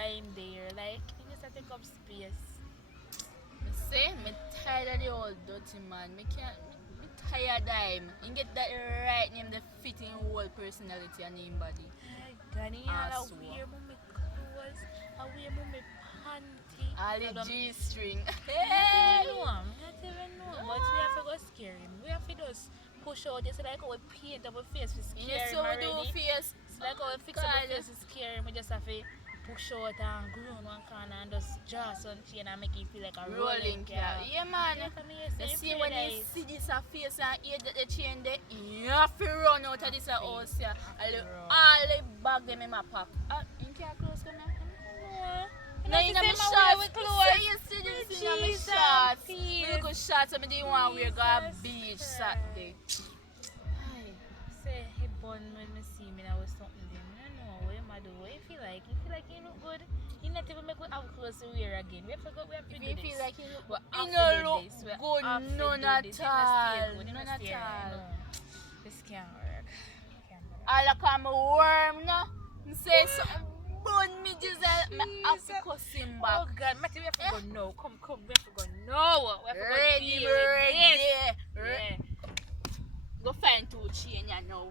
why him there? Like, he just have to take up space. Me tired of the old dirty man. Me can't. Me tired of him. He get that right name, the fitting whole personality and him body. My God, he all wear my clothes, I wear my panty. All the G-string. Hey! Not even know. But we have to go scare him. We have to just push out just like how we paint our face to scare Yes, him so we already. do face. It's like how we fix our face to scare him. We just have to push out and grow one corner and just draw some chain and make it feel like a rolling car. Yeah, man. You see when you see this face and hear the chain there, you have to run out of this house here. All the bag them in my pack. You can't close come here? No, you know my shorts. Say you see this in my shorts. Me look at shorts and I didn't want to wear go to beach Saturday. Say he born when me see me that was something then. I don't know what am I do. What you feel like? You feel like you look good? You not even make we have clothes to wear again. We have to go. We have to do this. You feel like you look good? You don't look good. None at all. None at all. This can't work. All I call me worm now. Me say something. Bun me Giselle, me have to cuss him back. Oh God, Matty, we have to go now. Come, we have to go now. We have to go ready. Yeah. Go find two chain ya now.